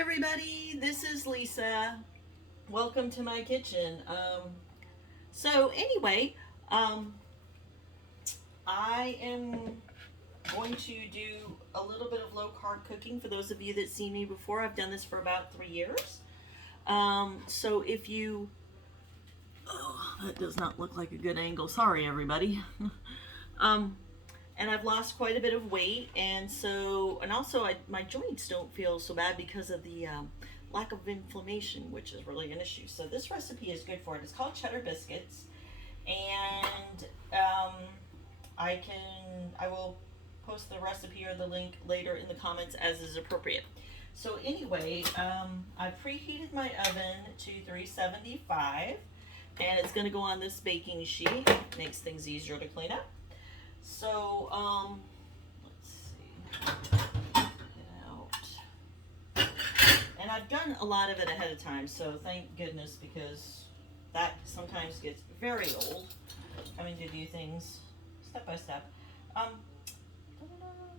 everybody, this is Lisa. Welcome to my kitchen. So anyway, um, I am going to do a little bit of low carb cooking for those of you that see me before. I've done this for about 3 years. So if you, oh, that does not look like a good angle. Sorry, everybody. um, and I've lost quite a bit of weight, and also my joints don't feel so bad because of the lack of inflammation, which is really an issue. So this recipe is good for it. It's called Cheddar Biscuits, and I will post the recipe or the link later in the comments as is appropriate. So anyway, I preheated my oven to 375, and it's going to go on this baking sheet. Makes things easier to clean up. So, let's see, get out. And I've done a lot of it ahead of time, so thank goodness, because that sometimes gets very old, having to do things step by step.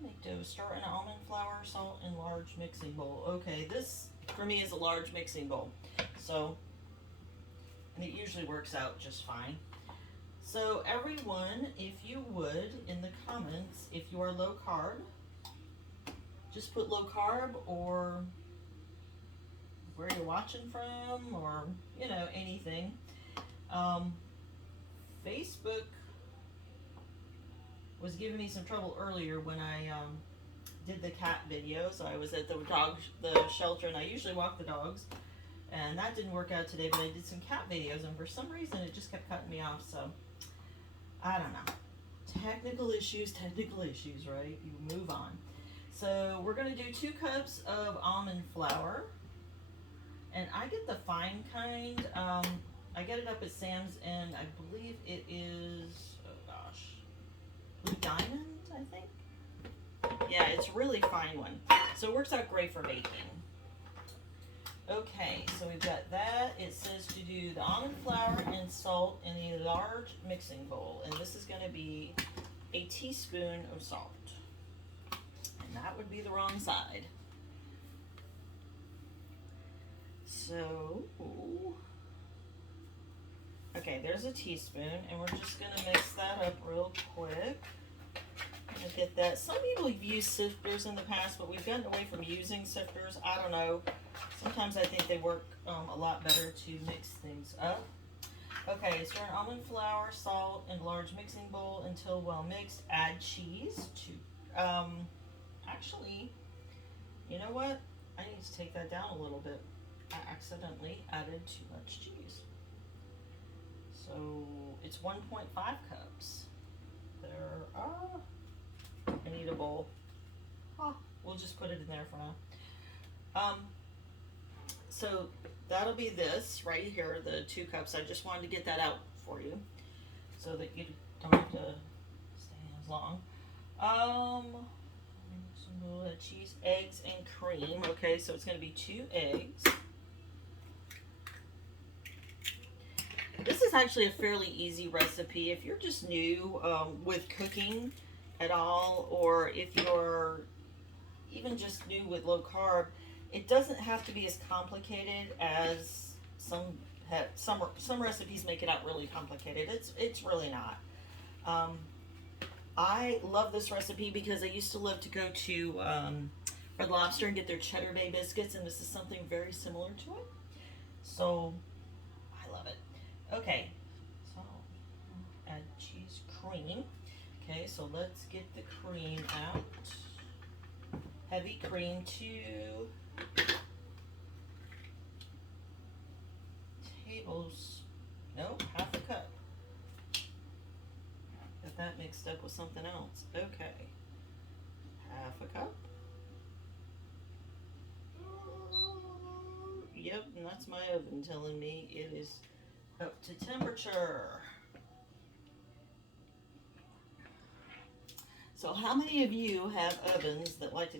Make dough, start in almond flour, salt, and large mixing bowl. Okay, this for me is a large mixing bowl. So, and it usually works out just fine. So everyone, if you would, in the comments, if you are low carb, just put low carb or where you're watching from, or, you know, anything. Facebook was giving me some trouble earlier when I did the cat videos. I was at the shelter, and I usually walk the dogs, and that didn't work out today, but I did some cat videos, and for some reason it just kept cutting me off. So I don't know. Technical issues, right? You move on. So we're going to do 2 cups of almond flour. And I get the fine kind. I get it up at Sam's, and I believe it is, oh gosh, Blue Diamond, I think. Yeah, it's a really fine one. So it works out great for baking. Okay, so we've got that. It says to do the almond flour and salt in a large mixing bowl. And this is going to be a teaspoon of salt. And that would be the wrong side. So, okay, there's a teaspoon. And we're just going to mix that up real quick. And get that. Some people have used sifters in the past, but we've gotten away from using sifters. I don't know. Sometimes I think they work a lot better to mix things up. Okay, stir in almond flour, salt, and large mixing bowl until well mixed. Add cheese to, actually, you know what? I need to take that down a little bit. I accidentally added too much cheese. So it's 1.5 cups. There are, I need a bowl. We'll just put it in there for now. So that'll be this right here, the 2 cups. I just wanted to get that out for you so that you don't have to stay as long. Some cheese, eggs, and cream. Okay, so it's going to be 2 eggs. This is actually a fairly easy recipe. If you're just new with cooking at all, or if you're even just new with low carb, it doesn't have to be as complicated as some recipes make it out really complicated. It's really not. I love this recipe because I used to love to go to Red Lobster and get their Cheddar Bay biscuits, and this is something very similar to it. So I love it. Okay, so add cheese, cream. Okay, so let's get the cream out. Heavy cream, 2 half a cup. Got that mixed up with something else. Okay, half a cup. Yep, and that's my oven telling me it is up to temperature. So how many of you have ovens that like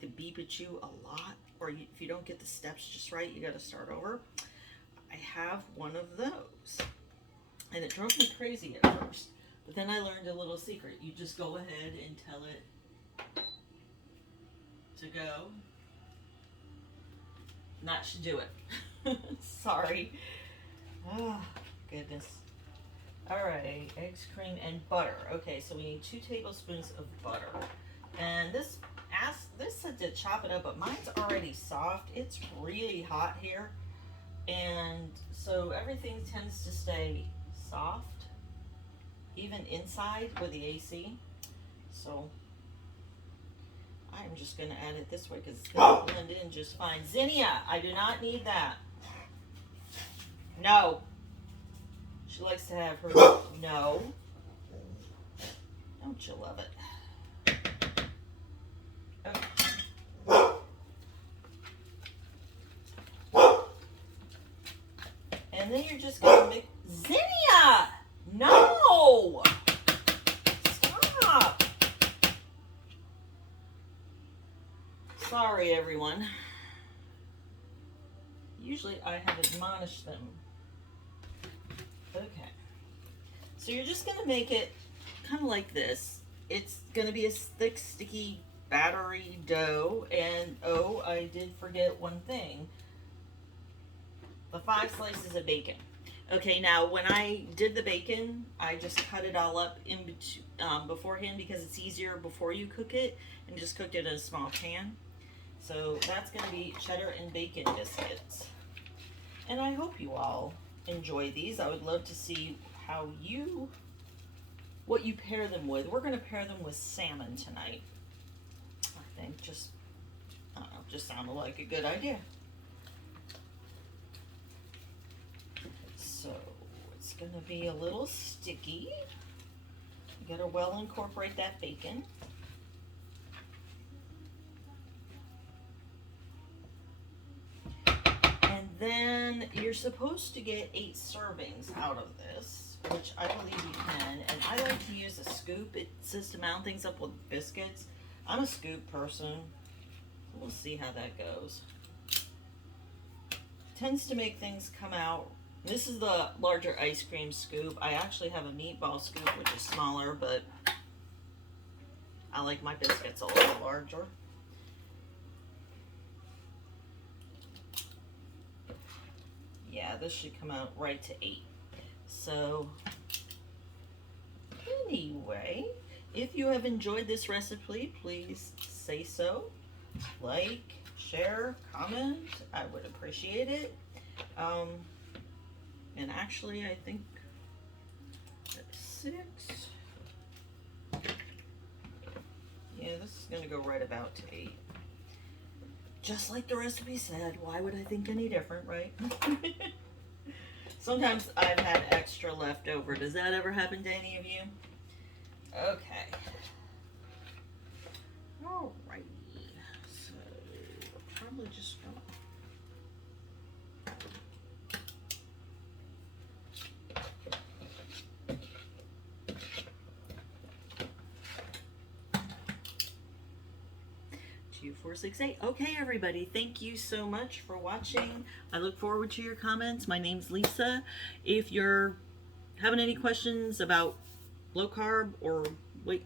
to beep at you a lot, or if you don't get the steps just right, you got to start over? I have one of those, and it drove me crazy at first. But then I learned a little secret. You just go ahead and tell it to go, And that should do it. Sorry. Oh, goodness. Alright, eggs, cream, and butter. Okay, so we need 2 tablespoons of butter. And this said to chop it up, but mine's already soft. It's really hot here. And so everything tends to stay soft, even inside with the AC. So I'm just going to add it this way because it's going to blend in just fine. Zinnia, I do not need that. No. She likes to have her, no. Don't you love it? Okay. And then you're just going to mix, Zinnia! No! Stop! Sorry, everyone. Usually I have admonished them. Okay. So you're just going to make it kind of like this. It's going to be a thick, sticky, battery dough. And, oh, I did forget one thing. The 5 slices of bacon. Okay, now when I did the bacon, I just cut it all up in beforehand because it's easier before you cook it, and just cooked it in a small pan. So that's going to be cheddar and bacon biscuits. And I hope you all enjoy these. I would love to see what you pair them with. We're going to pair them with salmon tonight. I think just sounded like a good idea. So it's going to be a little sticky. You got to well incorporate that bacon. And then you're supposed to get 8 servings out of this, which I believe you can. And I like to use a scoop. It says to mount things up with biscuits. I'm a scoop person. We'll see how that goes. Tends to make things come out. This is the larger ice cream scoop. I actually have a meatball scoop, which is smaller, but I like my biscuits a little larger. Yeah, this should come out right to 8. So, anyway, if you have enjoyed this recipe, please say so. Like, share, comment. I would appreciate it. And actually, I think that's 6. Yeah, this is going to go right about to 8. Just like the recipe said, why would I think any different, right? Sometimes I've had extra left over. Does that ever happen to any of you? Okay. Alrighty. So, we're probably just going to... Two, 4, 6, 8. Okay, everybody, thank you so much for watching. I look forward to your comments. My name's Lisa. If you're having any questions about low carb or weight,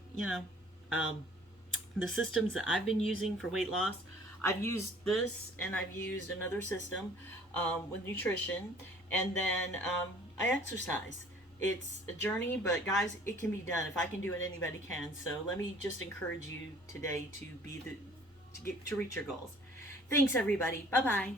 the systems that I've been using for weight loss, I've used this and I've used another system with nutrition, and then I exercise. It's a journey, but guys, it can be done. If I can do it, anybody can. So let me just encourage you today to reach your goals. Thanks, everybody. Bye-bye.